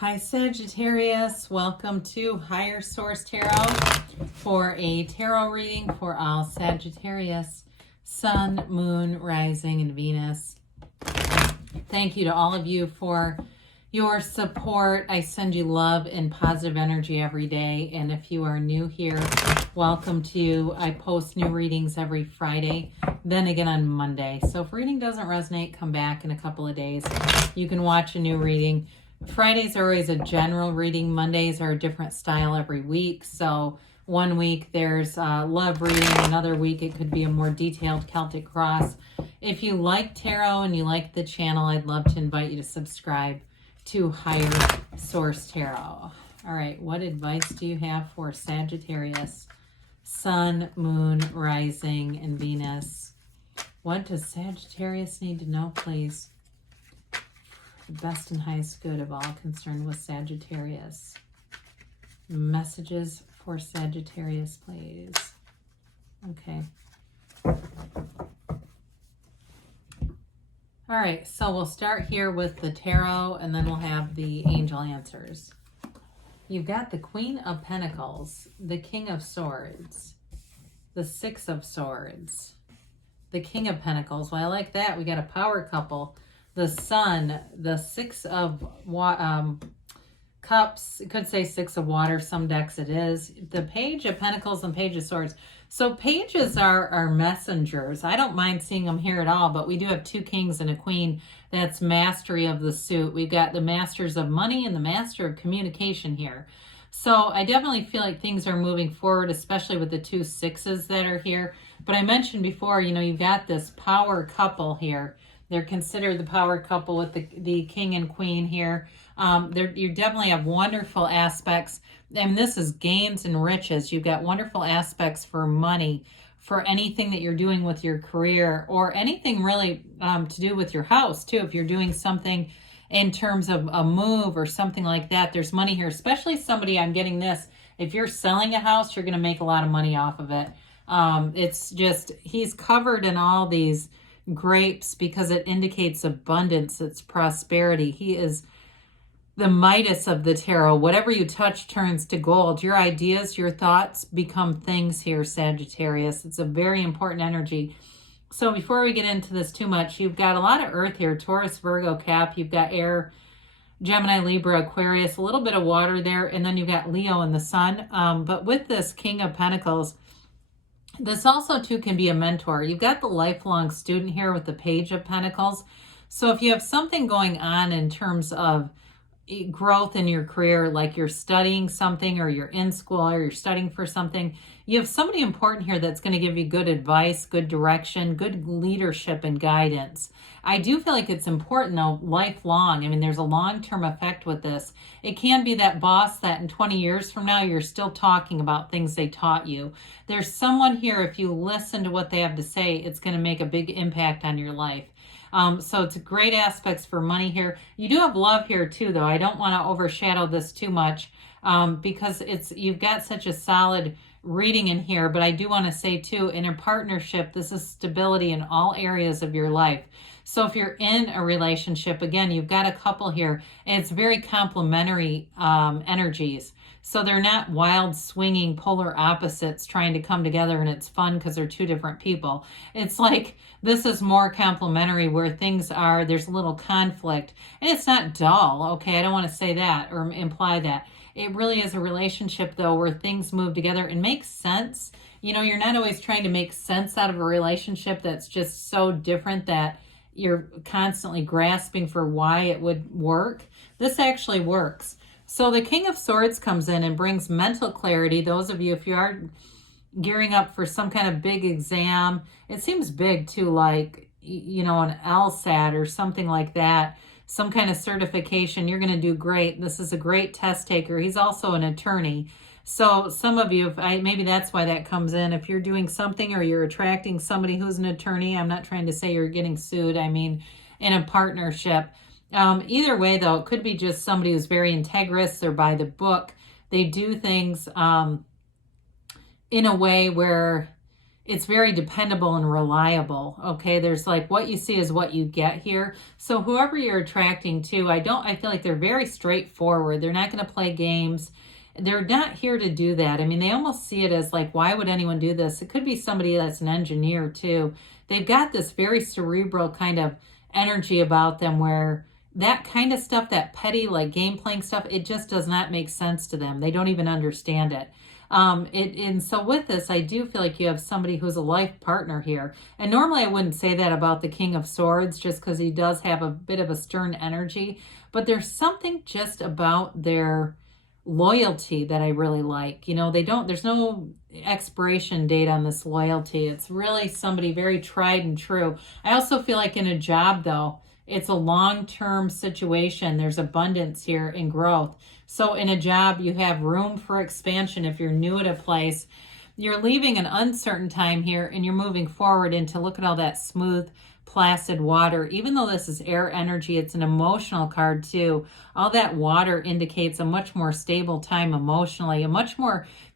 Hi Sagittarius, welcome to Higher Source Tarot for a tarot reading for all Sagittarius, Sun, Moon, Rising, and Venus. Thank you to all of you for your support. I send you love and positive energy every day. And if you are new here, welcome to you. I post new readings every Friday, then again on Monday. So if reading doesn't resonate, come back in a couple of days. You can watch a new reading. Fridays are always a general reading. Mondays are a different style every week. So one week there's love reading. Another week it could be a more detailed Celtic cross. If you like tarot and you like the channel, I'd love to invite you to subscribe to Higher Source Tarot. All right, what advice do you have for Sagittarius, Sun, Moon, Rising, and Venus? What does Sagittarius need to know, please? The best and highest good of all concerned with Sagittarius. Messages for Sagittarius, please. Okay. All right, so we'll start here with the tarot, and then we'll have the angel answers. You've got the Queen of Pentacles, the King of Swords, the Six of Swords, the King of Pentacles. Well, I like that. We got a power couple. The Sun, the Six of Cups, it could say Six of Water, some decks it is. The Page of Pentacles and Page of Swords. So pages are messengers. I don't mind seeing them here at all, but we do have two kings and a queen. That's mastery of the suit. We've got the masters of money and the master of communication here. So I definitely feel like things are moving forward, especially with the two sixes that are here. But I mentioned before, you know, you've got this power couple here. They're considered the power couple with the king and queen here. You definitely have wonderful aspects. And this is gains and riches. You've got wonderful aspects for money, for anything that you're doing with your career, or anything really to do with your house too. If you're doing something in terms of a move or something like that, there's money here. Especially somebody, I'm getting this, if you're selling a house, you're going to make a lot of money off of it. It's just, he's covered in all these grapes because it indicates abundance. It's prosperity. He is the Midas of the tarot. Whatever you touch turns to gold. Your ideas, your thoughts become things here, Sagittarius. It's a very important energy. So before we get into this too much, you've got a lot of earth here. Taurus, Virgo, Cap. You've got air, Gemini, Libra, Aquarius, a little bit of water there. And then you've got Leo and the sun. But with this King of Pentacles, this also too can be a mentor. You've got the lifelong student here with the Page of Pentacles. So if you have something going on in terms of growth in your career, like you're studying something or you're in school or you're studying for something, you have somebody important here that's going to give you good advice, good direction, good leadership and guidance. I do feel like it's important though, lifelong. I mean, there's a long-term effect with this. It can be that boss that in 20 years from now, you're still talking about things they taught you. There's someone here, if you listen to what they have to say, it's going to make a big impact on your life. So it's great aspects for money here. You do have love here too, though. I don't want to overshadow this too much because you've got such a solid reading in here. But I do want to say too, in a partnership, this is stability in all areas of your life. So if you're in a relationship, again, you've got a couple here, and it's very complementary energies. So they're not wild, swinging polar opposites trying to come together and it's fun because they're two different people. It's like this is more complementary where things are, there's a little conflict. And it's not dull, okay? I don't want to say that or imply that. It really is a relationship, though, where things move together and make sense. You know, you're not always trying to make sense out of a relationship that's just so different that you're constantly grasping for why it would work. This actually works. So the King of Swords comes in and brings mental clarity. Those of you, if you are gearing up for some kind of big exam, it seems big too, like, you know, an LSAT or something like that, some kind of certification, you're going to do great. This is a great test taker. He's also an attorney. So some of you, maybe that's why that comes in. If you're doing something or you're attracting somebody who's an attorney, I'm not trying to say you're getting sued. I mean, in a partnership. Either way, though, it could be just somebody who's very integrous. They're by the book. They do things in a way where it's very dependable and reliable. Okay, there's like what you see is what you get here. So whoever you're attracting to, I feel like they're very straightforward. They're not going to play games. They're not here to do that. I mean, they almost see it as like, why would anyone do this? It could be somebody that's an engineer too. They've got this very cerebral kind of energy about them where that kind of stuff, that petty like game playing stuff, it just does not make sense to them. They don't even understand it. And so with this, I do feel like you have somebody who's a life partner here. And normally I wouldn't say that about the King of Swords just because he does have a bit of a stern energy. But there's something just about their loyalty that I really like. You know, there's no expiration date on this loyalty. It's really somebody very tried and true. I also feel like in a job though, it's a long-term situation. There's abundance here and growth. So in a job, you have room for expansion. If you're new at a place, you're leaving an uncertain time here and you're moving forward into, look at all that smooth, placid water. Even though this is air energy, it's an emotional card too. All that water indicates a much more stable time emotionally,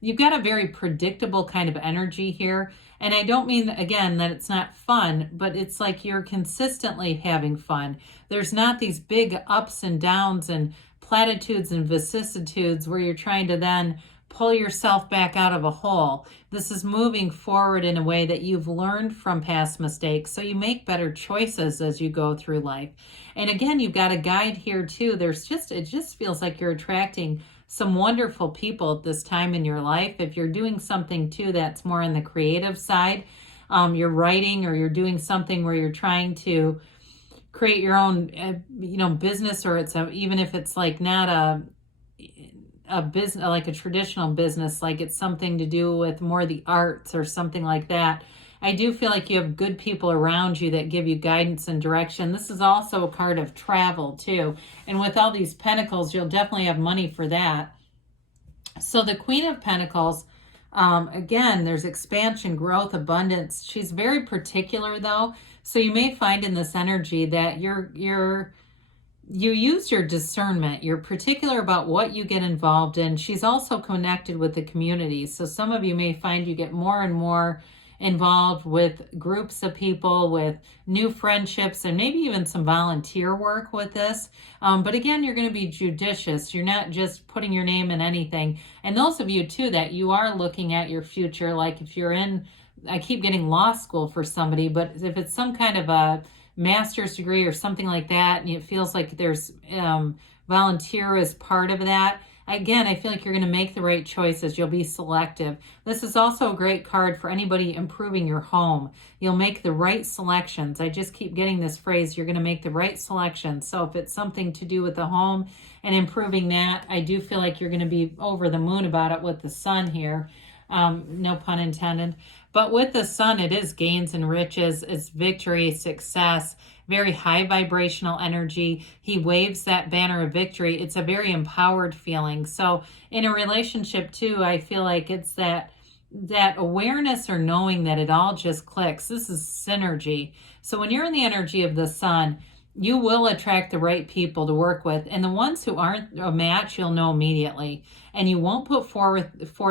you've got a very predictable kind of energy here. And I don't mean, again, that it's not fun, but it's like you're consistently having fun. There's not these big ups and downs and platitudes and vicissitudes where you're trying to then pull yourself back out of a hole. This is moving forward in a way that you've learned from past mistakes, so you make better choices as you go through life. And again, you've got a guide here too. It just feels like you're attracting some wonderful people at this time in your life. If you're doing something too that's more on the creative side, you're writing or you're doing something where you're trying to create your own business, or even if it's like not a business, like a traditional business, like it's something to do with more the arts or something like that. I do feel like you have good people around you that give you guidance and direction. This is also a card of travel too. And with all these pentacles, you'll definitely have money for that. So the Queen of Pentacles, again, there's expansion, growth, abundance. She's very particular though. So you may find in this energy that you use your discernment. You're particular about what you get involved in. She's also connected with the community. So some of you may find you get more and more involved with groups of people, with new friendships, and maybe even some volunteer work with this. But again, you're going to be judicious. You're not just putting your name in anything. And those of you too, that you are looking at your future, like if you're in, I keep getting law school for somebody, but if it's some kind of a master's degree or something like that, and it feels like there's volunteer as part of that, again, I feel like you're going to make the right choices. You'll be selective. This is also a great card for anybody improving your home. You'll make the right selections. I just keep getting this phrase, you're going to make the right selections. So if it's something to do with the home and improving that, I do feel like you're going to be over the moon about it with the sun here. No pun intended. But with the sun, it is gains and riches. It's victory, success, very high vibrational energy. He waves that banner of victory. It's a very empowered feeling. So in a relationship too, I feel like it's that awareness or knowing that it all just clicks. This is synergy. So when you're in the energy of the sun, you will attract the right people to work with. And the ones who aren't a match, you'll know immediately. And you won't put forth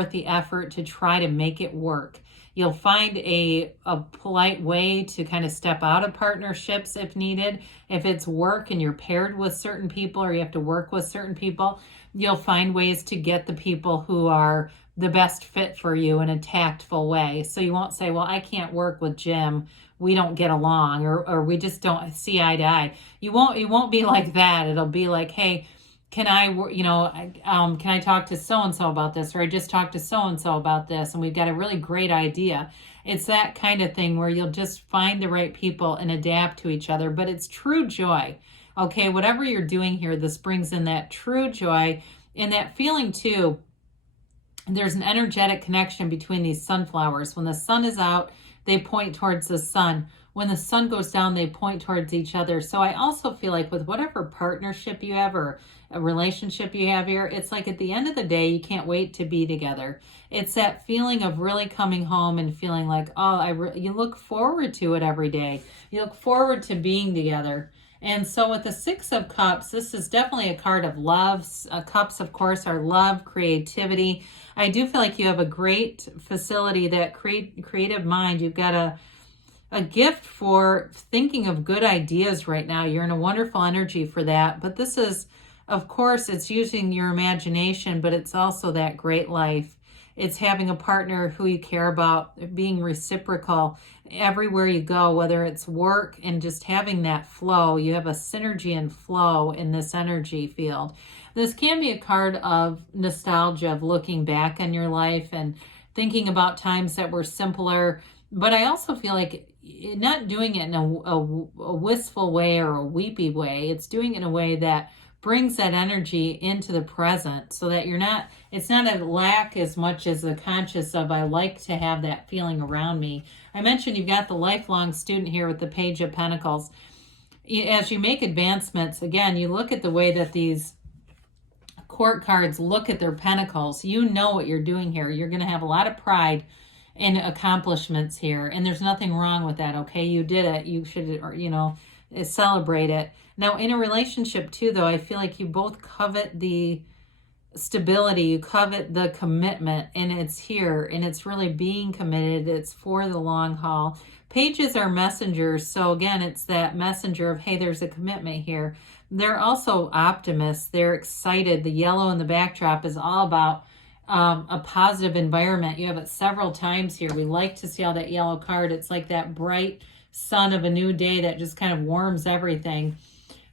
the effort to try to make it work. You'll find a polite way to kind of step out of partnerships if needed. If it's work and you're paired with certain people or you have to work with certain people, you'll find ways to get the people who are the best fit for you in a tactful way. So you won't say, well, I can't work with Jim. We don't get along, or we just don't see eye to eye. You won't be like that. It'll be like, hey, can I talk to so-and-so about this? Or I just talked to so-and-so about this, and we've got a really great idea. It's that kind of thing where you'll just find the right people and adapt to each other. But it's true joy. Okay, whatever you're doing here, this brings in that true joy and that feeling too. There's an energetic connection between these sunflowers. When the sun is out, they point towards the sun. When the sun goes down, they point towards each other. So I also feel like with whatever partnership you have or a relationship you have here, it's like at the end of the day, you can't wait to be together. It's that feeling of really coming home and feeling like, oh, you look forward to it every day. You look forward to being together. And so with the Six of Cups, this is definitely a card of love. Cups, of course, are love, creativity. I do feel like you have a great facility, that creative mind. You've got a gift for thinking of good ideas right now. You're in a wonderful energy for that. But this is, of course, it's using your imagination, but it's also that great life. It's having a partner who you care about, being reciprocal everywhere you go, whether it's work and just having that flow. You have a synergy and flow in this energy field. This can be a card of nostalgia, of looking back on your life and thinking about times that were simpler. But I also feel like not doing it in a wistful way or a weepy way. It's doing it in a way that brings that energy into the present, so that it's not a lack as much as a conscious of, I like to have that feeling around me. I mentioned you've got the lifelong student here with the Page of Pentacles. As you make advancements, again, you look at the way that these court cards look at their pentacles. You know what you're doing here. You're going to have a lot of pride in accomplishments here, and there's nothing wrong with that, okay? You did it. You should, celebrate it. Now, in a relationship too, though, I feel like you both covet the stability, you covet the commitment, and it's here, and it's really being committed. It's for the long haul. Pages are messengers, so again, it's that messenger of, hey, there's a commitment here. They're also optimists. They're excited. The yellow in the backdrop is all about a positive environment. You have it several times here. We like to see all that yellow card. It's like that bright sun of a new day that just kind of warms everything.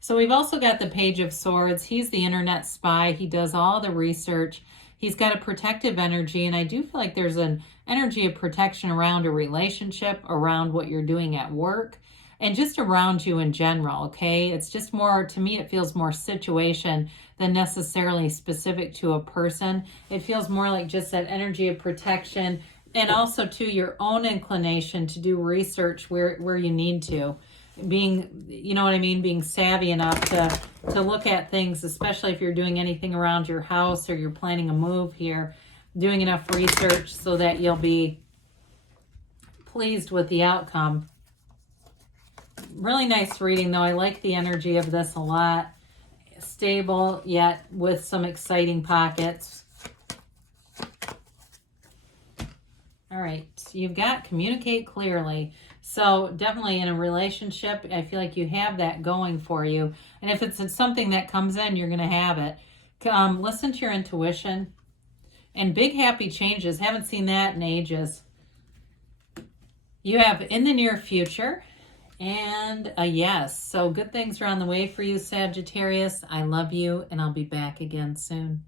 So we've also got the Page of Swords. He's the internet spy. He does all the research. He's got a protective energy, and I do feel like there's an energy of protection around a relationship, around what you're doing at work, and just around you in general, okay? It's just more, to me, it feels more situation than necessarily specific to a person. It feels more like just that energy of protection, and also to your own inclination to do research where you need to. Being, you know what I mean, being savvy enough to look at things, especially if you're doing anything around your house or you're planning a move here, doing enough research so that you'll be pleased with the outcome. Really nice reading, though. I like the energy of this a lot. Stable, yet with some exciting pockets. All right, you've got communicate clearly. So definitely in a relationship, I feel like you have that going for you. And if it's something that comes in, you're going to have it. Listen to your intuition. And big happy changes. Haven't seen that in ages. You have in the near future and a yes. So good things are on the way for you, Sagittarius. I love you, and I'll be back again soon.